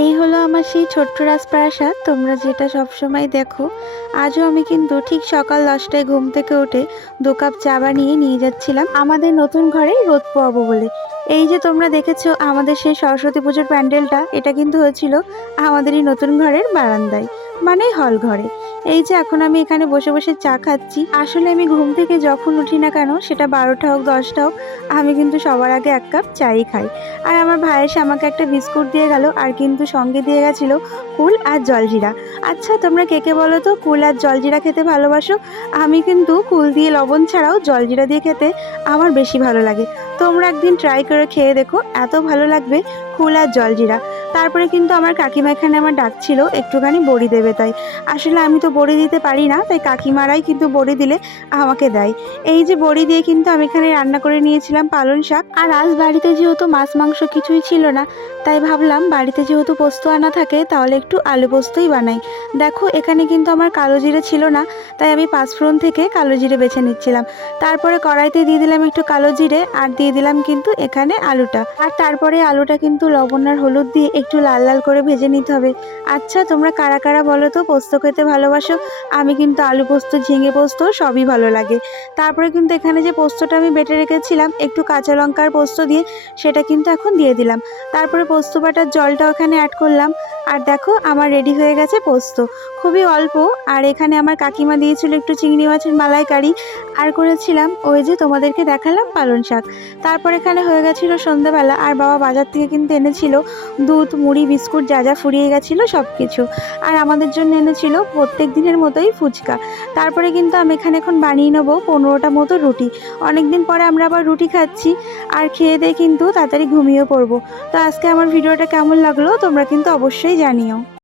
এই হলো আমার সেই ছোট্ট রাজপ্রাসাদ তোমরা যেটা সবসময় দেখো। আজও আমি কিন্তু ঠিক সকাল 10টায় ঘুম থেকে উঠে 2 কাপ চা বানিয়ে নিয়ে যাচ্ছিলাম আমাদের নতুন ঘরে রোদ পোয়াবো বলে। এই যে তোমরা দেখেছো আমাদের সেই সরস্বতী পুজোর প্যান্ডেলটা, এটা কিন্তু হয়েছিল আমাদের এই নতুন ঘরের বারান্দায়, মানে হল ঘরে। এই যে এখন আমি এখানে বসে বসে চা খাচ্ছি। আসলে আমি ঘুম থেকে যখন উঠি না কেন, সেটা 12টা হোক 10টা হোক, আমি কিন্তু সবার আগে 1 কাপ চাই খাই। আর আমার ভাই এসে আমাকে একটা বিস্কুট দিয়ে গেল, আর কিন্তু সঙ্গে দিয়ে গেছিল কুল আর জলজিরা। আচ্ছা তোমরা কে কে বলো তো কুল আর জলজিরা খেতে ভালোবাসো? আমি কিন্তু কুল দিয়ে লবণ ছাড়াও জলজিরা দিয়ে খেতে আমার বেশি ভালো লাগে। তোমরা একদিন ট্রাই করে খেয়ে দেখো, এত ভালো লাগবে কুল আর জলজিরা। তারপরে কিন্তু আমার কাকিমা এখানে আমার ডাকছিল একটুখানি বড়ি দেবে, তাই আসলে আমি তো বড়ি দিতে পারি না, তাই কাকিমারাই কিন্তু বড়ি দিলে আমাকে দেয়। এই যে বড়ি দিয়ে কিন্তু আমি এখানে রান্না করে নিয়েছিলাম পালং শাক। আর আজ বাড়িতে যেহেতু মাছ মাংস কিছুই ছিল না, তাই ভাবলাম বাড়িতে যেহেতু পোস্ত আনা থাকে তাহলে একটু আলু পোস্তই বানাই। দেখো এখানে কিন্তু আমার কালো জিরে ছিল না, তাই আমি পাঁচফোড়ন থেকে কালো জিরে বেছে নিচ্ছিলাম। তারপরে কড়াইতে দিয়ে দিলাম একটু কালো জিরে, আর দিয়ে দিলাম কিন্তু এখানে আলুটা। আর তারপরে আলুটা কিন্তু লবণ আর হলুদ দিয়ে একটু লাল লাল করে ভেজে নিতে হবে। আচ্ছা তোমরা কারা কারা বলো তো পোস্ত খেতে ভালোবাসো? আমি কিন্তু আলু পোস্ত, ঝিঙে পোস্ত সবই ভালো লাগে। তারপরে কিন্তু এখানে যে পোস্তটা আমি বেটে রেখেছিলাম একটু কাঁচা লঙ্কার পোস্ত দিয়ে, সেটা কিন্তু এখন দিয়ে দিলাম। তারপরে পোস্ত বাটার জলটাও এখানে অ্যাড করলাম। আর দেখো আমার রেডি হয়ে গেছে পোস্ত, খুবই অল্প। আর এখানে আমার কাকিমা দিয়েছিল একটু চিংড়ি মাছের মালাইকারি, আর করেছিলাম ওই যে তোমাদেরকে দেখালাম পালং শাক। তারপর এখানে হয়ে গেছিলো সন্ধ্যাবেলা, আর বাবা বাজার থেকে কিন্তু এনেছিল দুধ, মুড়ি, বিস্কুট, যা যা ফুরিয়ে গেছিলো সব কিছু। আর আমাদের জন্য এনেছিল প্রত্যেক দিনের মতোই ফুচকা। তারপরে কিন্তু আমি এখানে এখন বানিয়ে নেবো 15টা মতো রুটি। অনেকদিন পরে আমরা আবার রুটি খাচ্ছি, আর খেয়ে দিয়ে কিন্তু তাড়াতাড়ি ঘুমিয়ে পড়বো। তো আজকে আমার ভিডিওটা কেমন লাগলো তোমরা কিন্তু অবশ্যই জানিও।